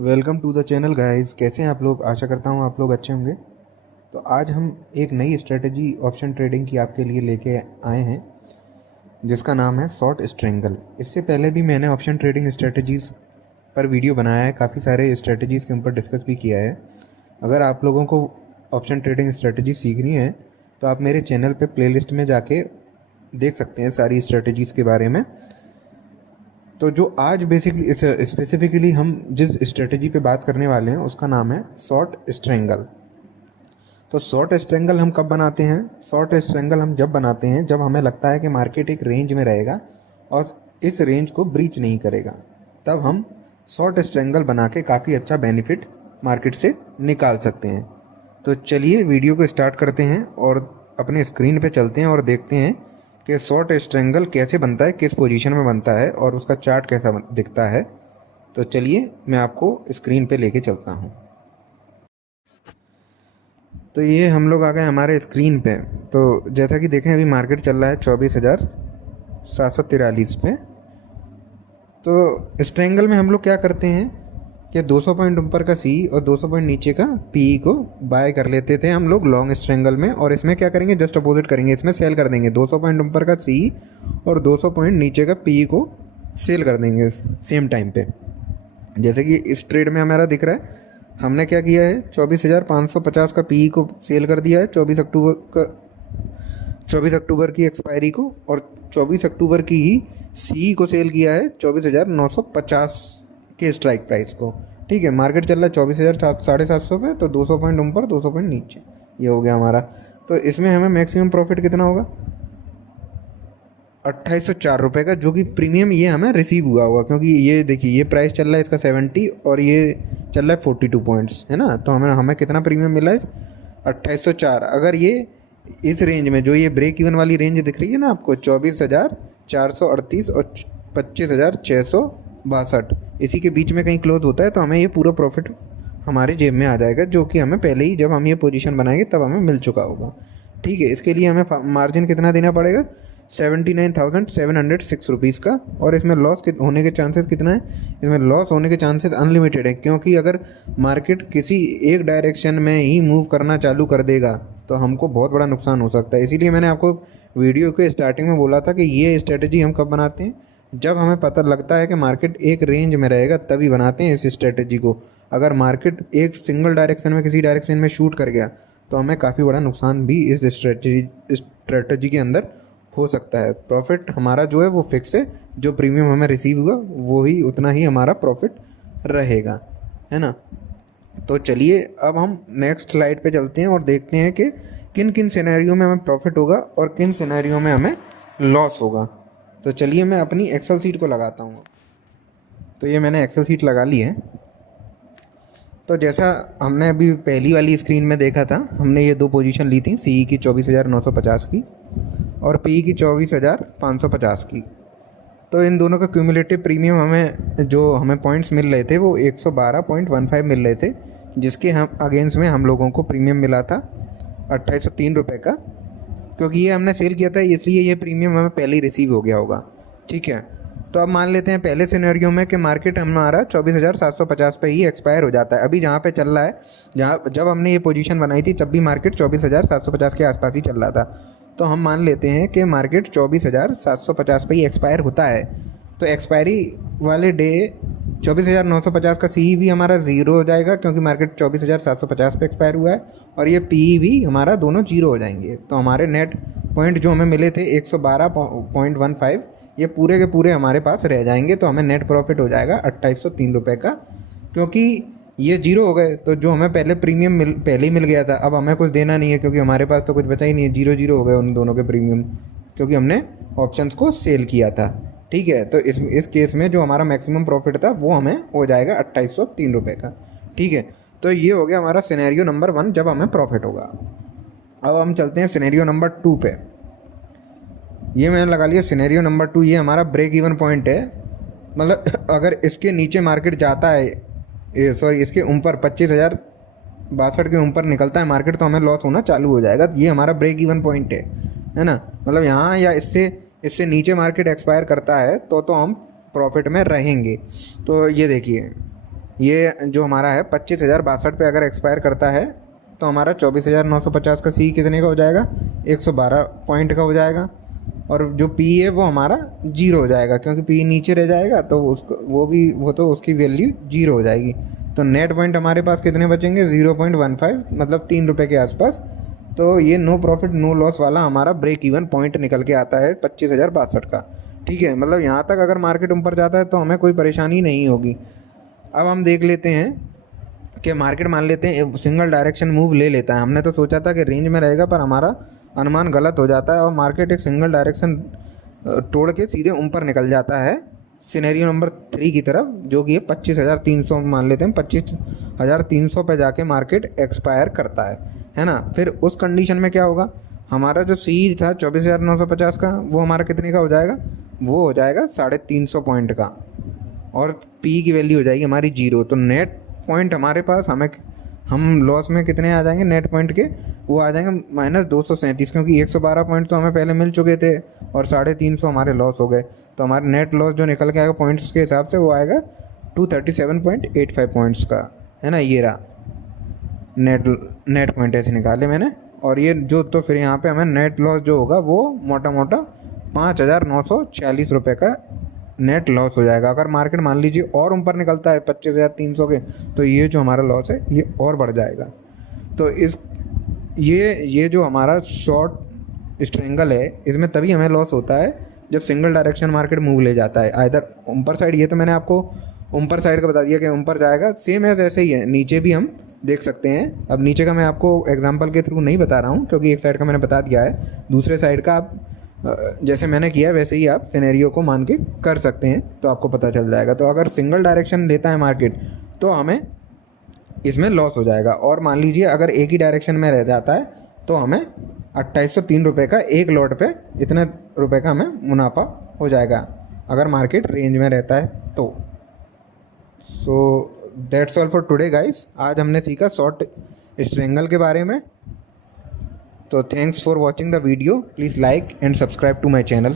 Welcome to the channel guys. कैसे हैं आप लोग? आशा करता हूँ आप लोग अच्छे होंगे। तो आज हम एक नई स्ट्रेटजी ऑप्शन ट्रेडिंग की आपके लिए लेके आए हैं जिसका नाम है शॉर्ट स्ट्रेंगल। इससे पहले भी मैंने ऑप्शन ट्रेडिंग स्ट्रेटजीज़ पर वीडियो बनाया है, काफ़ी सारे स्ट्रेटजीज़ के ऊपर डिस्कस भी किया है। अगर आप लोगों को ऑप्शन ट्रेडिंग स्ट्रेटजी सीखनी है तो आप मेरे चैनल पे प्लेलिस्ट में जाके देख सकते हैं सारी स्ट्रेटजीज़ के बारे में। तो जो आज बेसिकली स्पेसिफिकली हम जिस स्ट्रेटजी पे बात करने वाले हैं उसका नाम है शॉर्ट स्ट्रेंगल। तो शॉर्ट स्ट्रेंगल हम कब बनाते हैं? शॉर्ट स्ट्रेंगल हम जब बनाते हैं जब हमें लगता है कि मार्केट एक रेंज में रहेगा और इस रेंज को ब्रीच नहीं करेगा, तब हम शॉर्ट स्ट्रेंगल बना के काफ़ी अच्छा बेनिफिट मार्केट से निकाल सकते हैं। तो चलिए वीडियो को स्टार्ट करते हैं और अपने स्क्रीन पे चलते हैं और देखते हैं कि शॉर्ट स्ट्रेंगल कैसे बनता है, किस पोजीशन में बनता है और उसका चार्ट कैसा दिखता है। तो चलिए मैं आपको स्क्रीन पे लेके चलता हूँ। तो ये हम लोग आ गए हमारे स्क्रीन पे। तो जैसा कि देखें अभी मार्केट चल रहा है 24,743 पे। तो स्ट्रेंगल में हम लोग क्या करते हैं कि 200 पॉइंट ऊपर का सी और 200 पॉइंट नीचे का पी को बाय कर लेते थे हम लोग लॉन्ग स्ट्रेंगल में, और इसमें क्या करेंगे, जस्ट अपोजिट करेंगे, इसमें सेल कर देंगे। 200 पॉइंट ऊपर का सी और 200 पॉइंट नीचे का पी को सेल कर देंगे सेम टाइम पे। जैसे कि इस ट्रेड में हमारा दिख रहा है, हमने क्या किया है, 24,550 का पी को सेल कर दिया है 24 अक्टूबर की एक्सपायरी को, और 24 अक्टूबर की ही सी को सेल किया है 24,950 के स्ट्राइक प्राइस को। ठीक है, मार्केट चल रहा है 24,750 पे, तो 200 पॉइंट ऊपर 200 पॉइंट नीचे, ये हो गया हमारा। तो इसमें हमें मैक्सिमम प्रॉफिट कितना होगा, 2804 रुपये का, जो कि प्रीमियम ये हमें रिसीव हुआ होगा, क्योंकि ये देखिए ये प्राइस चल रहा है इसका 70 और ये चल रहा है 42 पॉइंट्स, है ना। तो हमें कितना प्रीमियम मिला है, 2804। अगर ये इस रेंज में, जो ये ब्रेक इवन वाली रेंज दिख रही है ना आपको, 24,438 और 25,662, इसी के बीच में कहीं क्लोज होता है, तो हमें ये पूरा प्रॉफिट हमारे जेब में आ जाएगा, जो कि हमें पहले ही जब हम ये पोजीशन बनाएंगे तब हमें मिल चुका होगा। ठीक है, इसके लिए हमें मार्जिन कितना देना पड़ेगा, 79,706 रुपीज़ का। और इसमें लॉस होने के चांसेस कितना है, इसमें लॉस होने के चांसेस अनलिमिटेड है, क्योंकि अगर मार्केट किसी एक डायरेक्शन में ही मूव करना चालू कर देगा तो हमको बहुत बड़ा नुकसान हो सकता है। इसीलिए मैंने आपको वीडियो के स्टार्टिंग में बोला था कि ये स्ट्रेटजी हम कब बनाते हैं, जब हमें पता लगता है कि मार्केट एक रेंज में रहेगा तभी बनाते हैं इस स्ट्रेटजी को। अगर मार्केट एक सिंगल डायरेक्शन में किसी डायरेक्शन में शूट कर गया तो हमें काफ़ी बड़ा नुकसान भी इस स्ट्रेटजी के अंदर हो सकता है। प्रॉफिट हमारा जो है वो फिक्स है, जो प्रीमियम हमें रिसीव हुआ वो ही उतना ही हमारा प्रॉफिट रहेगा, है ना। तो चलिए अब हम नेक्स्ट स्लाइड पे चलते हैं और देखते हैं कि किन किन सिनेरियो में हमें प्रॉफिट होगा और किन सिनेरियो में हमें लॉस होगा। तो चलिए मैं अपनी एक्सेल सीट को लगाता हूँ। तो ये मैंने एक्सेल सीट लगा ली है। तो जैसा हमने अभी पहली वाली स्क्रीन में देखा था, हमने ये दो पोजीशन ली थी, सी की 24,950 की और पी की 24,550 की। तो इन दोनों का क्यूमुलेटिव प्रीमियम हमें पॉइंट्स मिल रहे थे वो 112.15 मिल रहे थे, जिसके हम अगेंस्ट में हम लोगों को प्रीमियम मिला था 2803 रुपये का, क्योंकि ये हमने सेल किया था, इसलिए ये प्रीमियम हमें पहले ही रिसीव हो गया होगा। ठीक है, तो अब मान लेते हैं पहले सिनेरियो में कि मार्केट हमारा 24,750 पे ही एक्सपायर हो जाता है। अभी जहाँ पे चल रहा है, जब हमने ये पोजीशन बनाई थी तब भी मार्केट 24,750 के आसपास ही चल रहा था। तो हम मान लेते हैं कि मार्केट 24,750 पे ही एक्सपायर होता है। तो एक्सपायरी वाले डे 24,950 का सी भी हमारा ज़ीरो हो जाएगा, क्योंकि मार्केट 24,750 पे एक्सपायर हुआ है, और ये पी भी हमारा दोनों जीरो हो जाएंगे। तो हमारे नेट पॉइंट जो हमें मिले थे 112.15, ये पूरे के पूरे हमारे पास रह जाएंगे। तो हमें नेट प्रॉफिट हो जाएगा 2803 रुपये का, क्योंकि ये जीरो हो गए। तो जो हमें पहले प्रीमियम पहले ही मिल गया था, अब हमें कुछ देना नहीं है, क्योंकि हमारे पास तो कुछ बचा ही नहीं है। जीरो जीरो हो गए उन दोनों के प्रीमियम, क्योंकि हमने ऑप्शंस को सेल किया था। ठीक है, तो इस केस में जो हमारा मैक्सिमम प्रॉफिट था वो हमें हो जाएगा 2803 रुपये का। ठीक है, तो ये हो गया हमारा सिनेरियो नंबर 1, जब हमें प्रॉफिट होगा। अब हम चलते हैं सिनेरियो नंबर 2 पे। ये मैंने लगा लिया सिनेरियो नंबर 2। ये हमारा ब्रेक इवन पॉइंट है, मतलब अगर इसके नीचे मार्केट जाता है, इसके ऊपर 25,062 के ऊपर निकलता है मार्केट, तो हमें लॉस होना चालू हो जाएगा। ये हमारा ब्रेक इवन पॉइंट है ना। मतलब यहाँ या इससे नीचे मार्केट एक्सपायर करता है तो हम प्रॉफिट में रहेंगे। तो ये देखिए ये जो हमारा है 25,062 पे अगर एक्सपायर करता है तो हमारा 24,950 का सी कितने का हो जाएगा, 112 पॉइंट का हो जाएगा। और जो पी है वो हमारा जीरो हो जाएगा, क्योंकि पी नीचे रह जाएगा तो उसको वो तो उसकी वैल्यू जीरो हो जाएगी। तो नेट पॉइंट हमारे पास कितने बचेंगे, 0.15, मतलब 3 रुपये के आसपास। तो ये नो प्रॉफिट नो लॉस वाला हमारा ब्रेक इवन पॉइंट निकल के आता है 25,062 का। ठीक है, मतलब यहाँ तक अगर मार्केट ऊपर जाता है तो हमें कोई परेशानी नहीं होगी। अब हम देख लेते हैं कि मार्केट मान लेते हैं सिंगल डायरेक्शन मूव ले लेता है। हमने तो सोचा था कि रेंज में रहेगा, पर हमारा अनुमान गलत हो जाता है और मार्केट एक सिंगल डायरेक्शन तोड़ के सीधे ऊपर निकल जाता है सिनेरियो नंबर 3 की तरफ, जो कि 25,300 मान लेते हैं। 25,300 पे जाके मार्केट एक्सपायर करता है ना। फिर उस कंडीशन में क्या होगा, हमारा जो सी था 24,950 का, वो हमारा कितने का हो जाएगा, वो हो जाएगा 350 पॉइंट का, और पी की वैल्यू हो जाएगी हमारी जीरो। तो नेट पॉइंट हमारे पास हम लॉस में कितने आ जाएंगे नेट पॉइंट के, वो आ जाएंगे -237, क्योंकि 112 पॉइंट तो हमें पहले मिल चुके थे और 350 हमारे लॉस हो गए। तो हमारे नेट लॉस जो निकल के आएगा पॉइंट्स के हिसाब से वो आएगा 237.85 पॉइंट्स का, है ना। ये रहा नेट पॉइंट ऐसे निकाले मैंने। और ये जो, तो फिर यहाँ पे हमें नेट लॉस जो होगा वो मोटा मोटा 5,946 रुपये का नेट लॉस हो जाएगा। अगर मार्केट मान लीजिए और ऊपर निकलता है 25,300 के, तो ये जो हमारा लॉस है ये और बढ़ जाएगा। तो ये जो हमारा शॉर्ट स्ट्रेंगल है, इसमें तभी हमें लॉस होता है जब सिंगल डायरेक्शन मार्केट मूव ले जाता है आइदर ऊपर साइड। ये तो मैंने आपको ऊपर साइड का बता दिया कि ऊपर जाएगा, सेम ऐसे ही है नीचे भी हम देख सकते हैं। अब नीचे का मैं आपको एग्जांपल के थ्रू नहीं बता रहा हूँ, क्योंकि एक साइड का मैंने बता दिया है, दूसरे साइड का आप जैसे मैंने किया वैसे ही आप सिनेरियो को मान के कर सकते हैं, तो आपको पता चल जाएगा। तो अगर सिंगल डायरेक्शन लेता है मार्केट तो हमें इसमें लॉस हो जाएगा, और मान लीजिए अगर एक ही डायरेक्शन में रह जाता है तो हमें 2803 रुपये का एक लॉट पे इतने रुपये का हमें मुनाफा हो जाएगा अगर मार्केट रेंज में रहता है तो। So that's all for today guys. आज हमने सीखा शॉर्ट स्ट्रेंगल के बारे में। तो thanks for watching the video. Please like and subscribe to my channel.